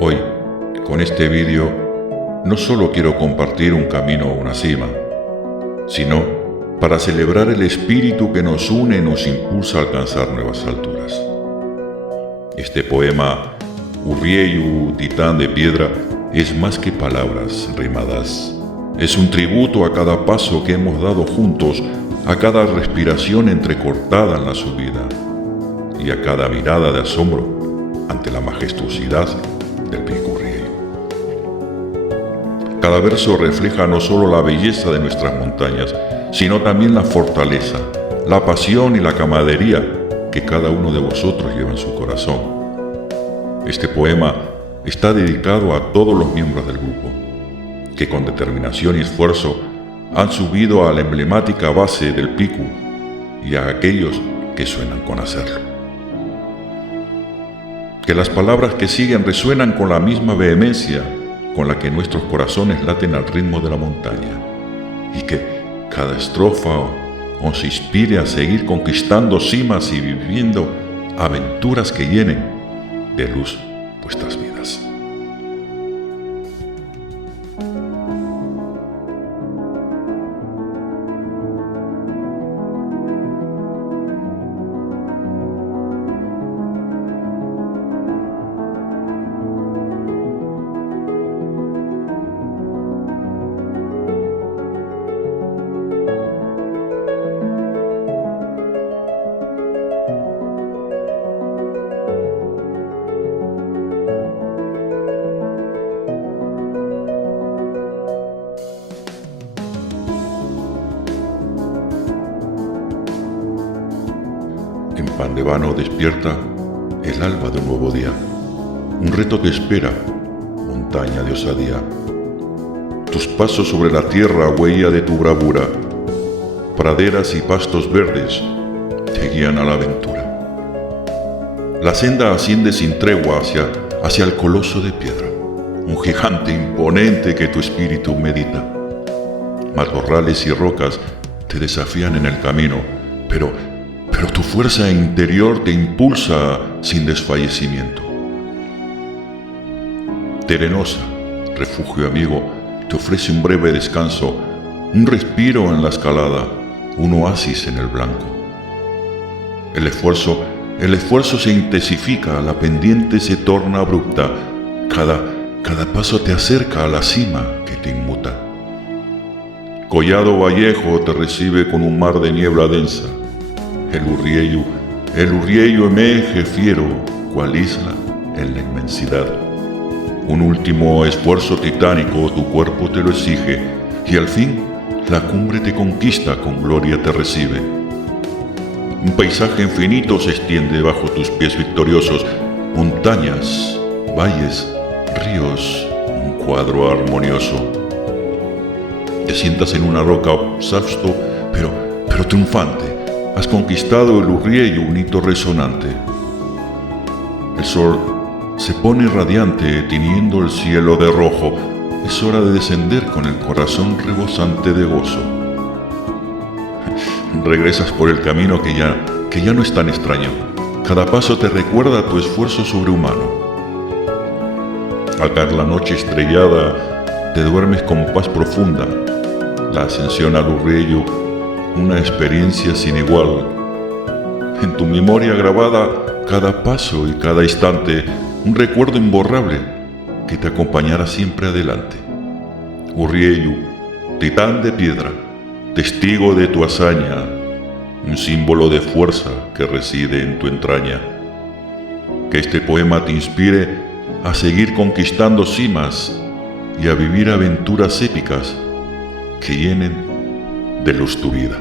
Hoy, con este vídeo, no solo quiero compartir un camino a una cima, sino para celebrar el espíritu que nos une y nos impulsa a alcanzar nuevas alturas. Este poema, Urrieyu, titán de piedra, es más que palabras rimadas. Es un tributo a cada paso que hemos dado juntos, a cada respiración entrecortada en la subida y a cada mirada de asombro ante la majestuosidad del Pico Urrieyu. Cada verso refleja no solo la belleza de nuestras montañas, sino también la fortaleza, la pasión y la camaradería que cada uno de vosotros lleva en su corazón. Este poema está dedicado a todos los miembros del grupo, que con determinación y esfuerzo han subido a la emblemática base del Pico y a aquellos que sueñan con hacerlo. Que las palabras que siguen resuenan con la misma vehemencia con la que nuestros corazones laten al ritmo de la montaña, y que cada estrofa os inspire a seguir conquistando cimas y viviendo aventuras que llenen de luz vuestras vidas. En Pandevano despierta el alba de un nuevo día, un reto que espera, montaña de osadía. Tus pasos sobre la tierra, huella de tu bravura, praderas y pastos verdes te guían a la aventura. La senda asciende sin tregua hacia el coloso de piedra, un gigante imponente que tu espíritu medita. Matorrales y rocas te desafían en el camino, pero tu fuerza interior te impulsa sin desfallecimiento. Terenosa, refugio amigo, te ofrece un breve descanso, un respiro en la escalada, un oasis en el blanco. El esfuerzo se intensifica, la pendiente se torna abrupta, cada paso te acerca a la cima que te inmuta. Collado Vallejo te recibe con un mar de niebla densa. El Urrieyu emerge fiero, cual isla en la inmensidad. Un último esfuerzo titánico tu cuerpo te lo exige, y al fin la cumbre te conquista, con gloria te recibe. Un paisaje infinito se extiende bajo tus pies victoriosos, montañas, valles, ríos, un cuadro armonioso. Te sientas en una roca exhausto, pero triunfante. Has conquistado el Urrieyu, un hito resonante. El sol se pone radiante, tiñendo el cielo de rojo. Es hora de descender con el corazón rebosante de gozo. Regresas por el camino que ya no es tan extraño. Cada paso te recuerda tu esfuerzo sobrehumano. Al caer la noche estrellada, te duermes con paz profunda. La ascensión al Urrieyu, una experiencia sin igual. En tu memoria grabada, cada paso y cada instante, un recuerdo imborrable que te acompañará siempre adelante. Urrieyu, titán de piedra, testigo de tu hazaña, un símbolo de fuerza que reside en tu entraña. Que este poema te inspire a seguir conquistando cimas y a vivir aventuras épicas que llenen de luz tu vida.